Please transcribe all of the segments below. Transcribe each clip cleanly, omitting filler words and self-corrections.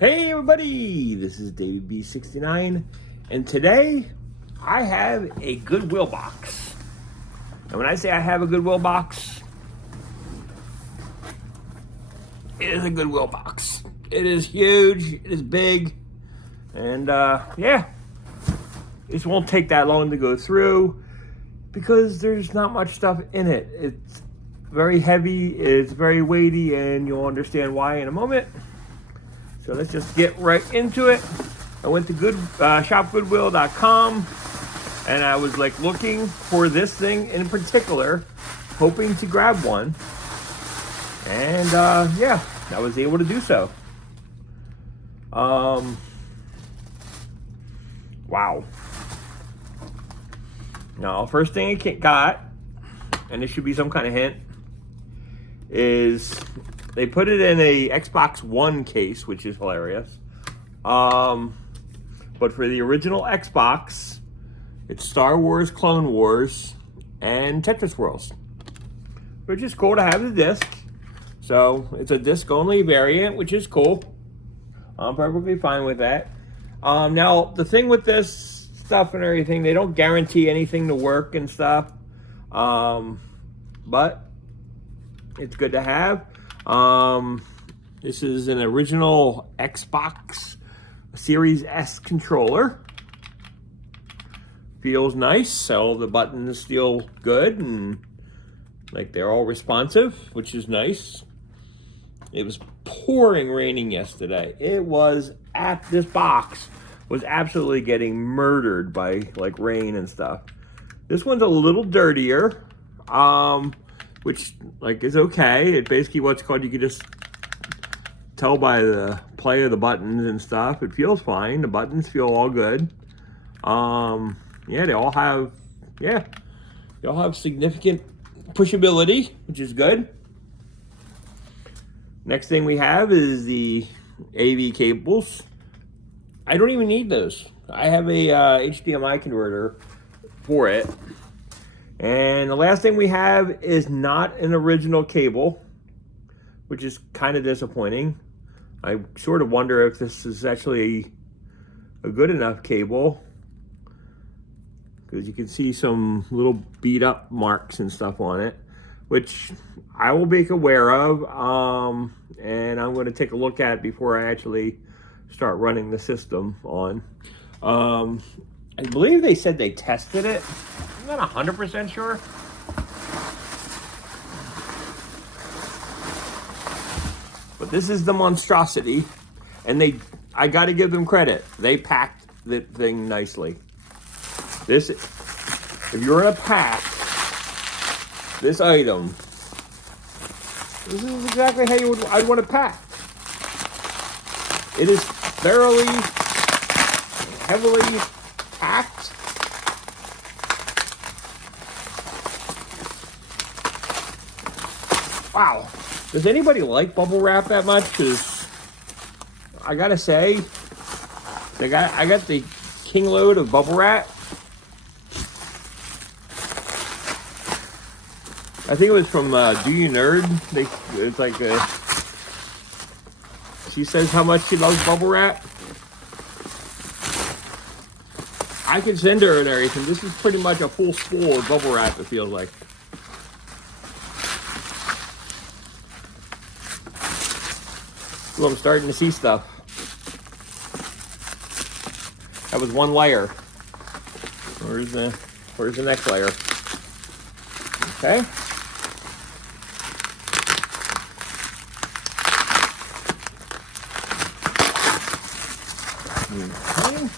Hey everybody, this is David B69, and today I have a Goodwill box. And when I say I have a Goodwill box, it is a Goodwill box. It is huge, it is big, and yeah, this won't take that long to go through because there's not much stuff in it. It's very heavy, it's very weighty, and you'll understand why in a moment. So let's just get right into it. I went to shopgoodwill.com and I was like looking for this thing in particular, hoping to grab one. And yeah, I was able to do so. Wow. Now, first thing I got, and this should be some kind of hint, is they put it in a Xbox One case, which is hilarious. But for the original Xbox, it's Star Wars, Clone Wars, and Tetris Worlds, which is cool to have the disc. So it's a disc-only variant, which is cool. I'm perfectly fine with that. Now, the thing with this stuff and everything, they don't guarantee anything to work and stuff. But it's good to have. This is an original Xbox Series S controller. Feels nice. All the buttons feel good and like they're all responsive, which is nice. It was pouring raining yesterday. This box was absolutely getting murdered by like rain and stuff. This one's a little dirtier, which like is okay. It basically what's called, you can just tell by the play of the buttons and stuff. It feels fine. The buttons feel all good. Yeah, they all have significant pushability, which is good. Next thing we have is the AV cables. I don't even need those. I have a HDMI converter for it. And the last thing we have is not an original cable, which is kind of disappointing. I sort of wonder if this is actually a good enough cable, because you can see some little beat up marks and stuff on it, which I will be aware of, and I'm going to take a look at before I actually start running the system on. I believe they said they tested it. I'm not 100% sure. But this is the monstrosity, and I got to give them credit. They packed the thing nicely. If you're gonna pack this item, this is exactly how I'd want to pack. It is thoroughly, heavily packed. Wow. Does anybody like bubble wrap that much? Because I gotta say, I got the king load of bubble wrap. I think it was from Do You Nerd? It's like she says how much she loves bubble wrap. I can send her and everything. This is pretty much a full spool of bubble wrap, it feels like. Ooh, I'm starting to see stuff. That was one layer. Where's the next layer? Okay. Okay.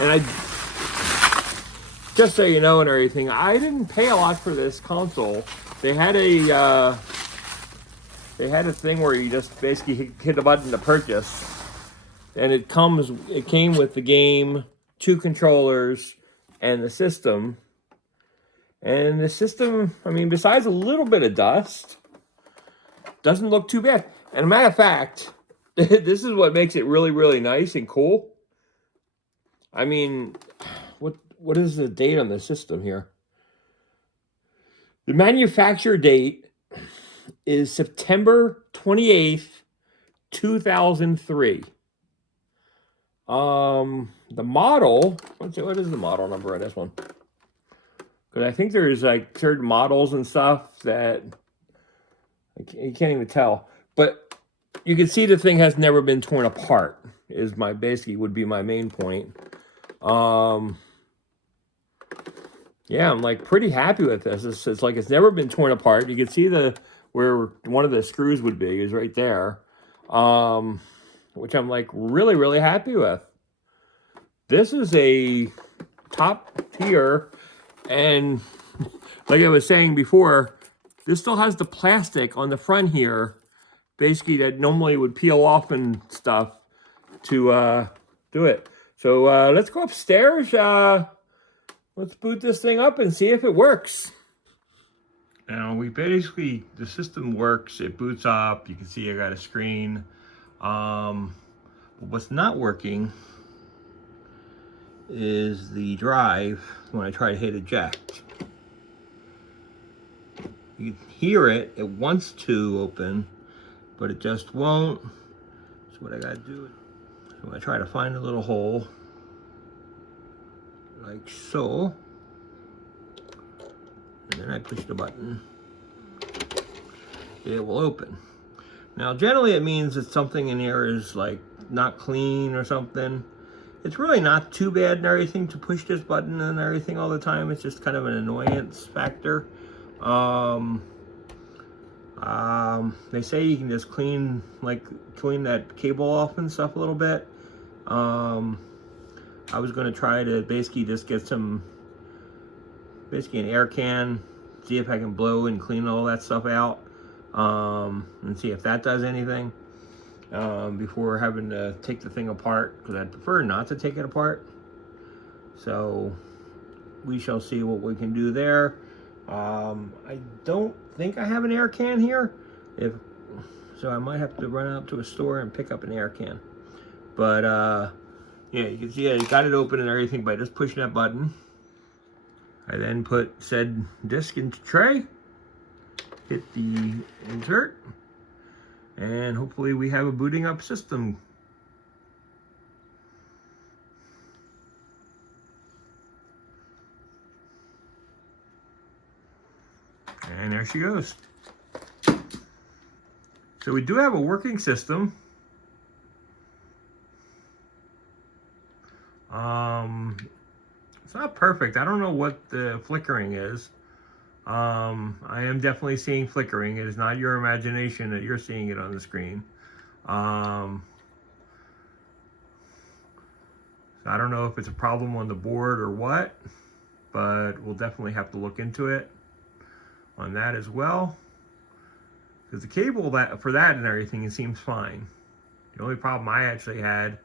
And just so you know and everything, I didn't pay a lot for this console. They had a thing where you just basically hit a button to purchase, and it came with the game, 2 controllers, and the system. And the system, I mean, besides a little bit of dust, doesn't look too bad. And a matter of fact, this is what makes it really, really nice and cool. I mean, what is the date on the system here? The manufacture date is September 28th, 2003. The model, what is the model number on this one? Because I think there's like certain models and stuff that you can't even tell. But you can see the thing has never been torn apart, is my basically would be my main point. Yeah, I'm like pretty happy with this. It's like it's never been torn apart. You can see where one of the screws would be is right there, which I'm like really, really happy with. This is a top tier, and like I was saying before, this still has the plastic on the front here, basically that normally would peel off and stuff to do it. So let's go upstairs. Let's boot this thing up and see if it works. Now the system works, it boots up, you can see I got a screen. What's not working is the drive when I try to hit eject. You can hear it, it wants to open, but it just won't. So what I gotta do, so I try to find a little hole, like so. And then I push the button, it will open. Now generally it means that something in here is like not clean or something. It's really not too bad and everything to push this button and everything all the time. It's just kind of an annoyance factor. They say you can just clean that cable off and stuff a little bit. I was going to try to basically just get an air can, see if I can blow and clean all that stuff out, and see if that does anything before having to take the thing apart, because I'd prefer not to take it apart. So we shall see what we can do there. I don't think I have an air can here, so I might have to run out to a store and pick up an air can. But yeah, you can see I got it open and everything by just pushing that button. I then put said disc into tray, hit the insert, and hopefully we have a booting up system. And there she goes. So we do have a working system. It's not perfect. I don't know what the flickering is. I am definitely seeing flickering. It is not your imagination that you're seeing it on the screen. So I don't know if it's a problem on the board or what, but we'll definitely have to look into it on that as well. Because the cable for that and everything, it seems fine. The only problem I actually had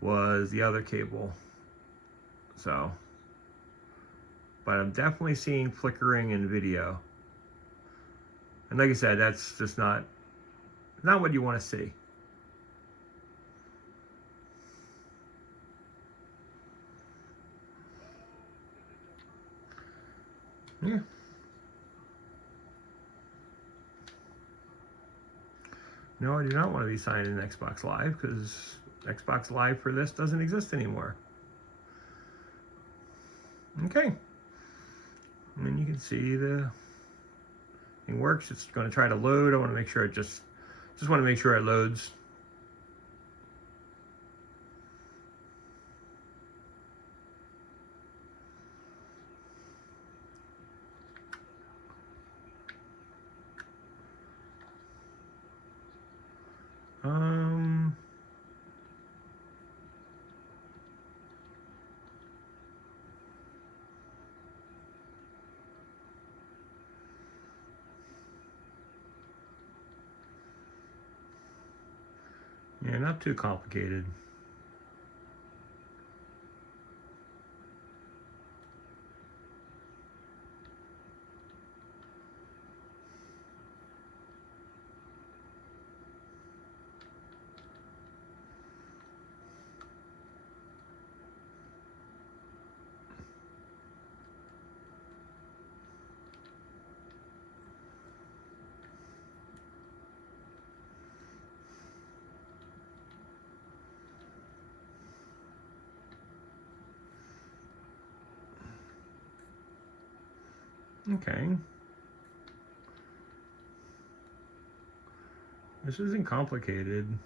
was the other cable. So, but I'm definitely seeing flickering in video. And like I said, that's just not what you want to see. Yeah. No, I do not want to be signed in Xbox Live, because Xbox Live for this doesn't exist anymore. Okay. And then you can see the thing works. It's going to try to load. I want to make sure it just want to make sure it loads. Yeah, not too complicated. Okay. This isn't complicated.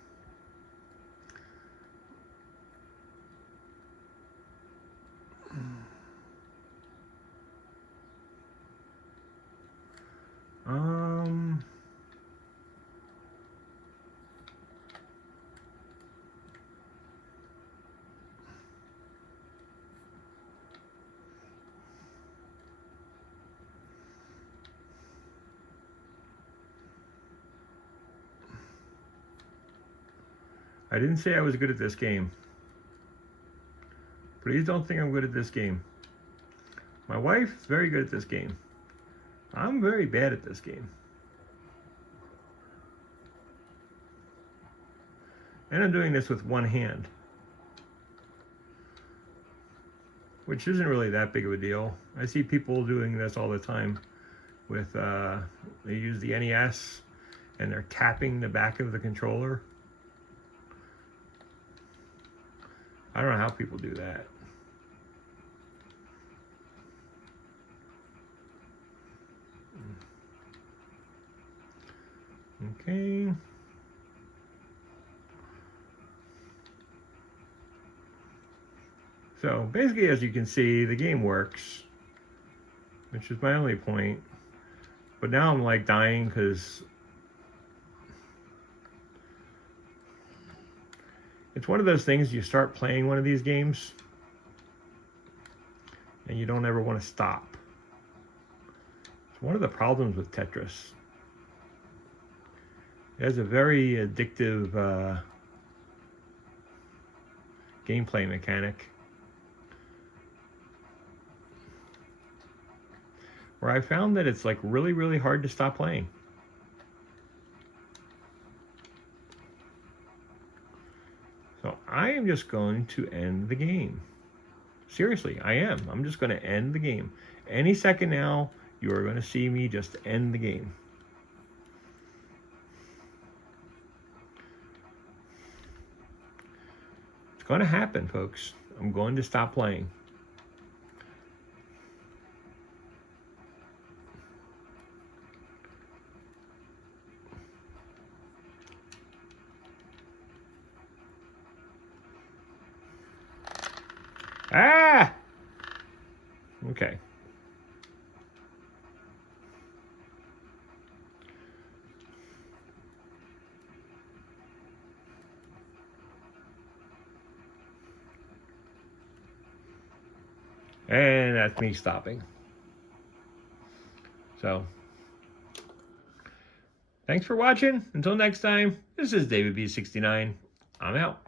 I didn't say I was good at this game. Please don't think I'm good at this game. My wife is very good at this game. I'm very bad at this game. And I'm doing this with one hand, which isn't really that big of a deal. I see people doing this all the time with, they use the NES and they're tapping the back of the controller. I don't know how people do that. Okay. So basically, as you can see, the game works, which is my only point. But now I'm like dying because it's one of those things, you start playing one of these games and you don't ever want to stop. It's one of the problems with Tetris. It has a very addictive gameplay mechanic, where I found that it's like really, really hard to stop playing. So I am just going to end the game. Seriously, I am. I'm just going to end the game. Any second now, you are going to see me just end the game. It's going to happen, folks. I'm going to stop playing. Ah! Okay. And that's me stopping. So, thanks for watching. Until next time, this is David B69. I'm out.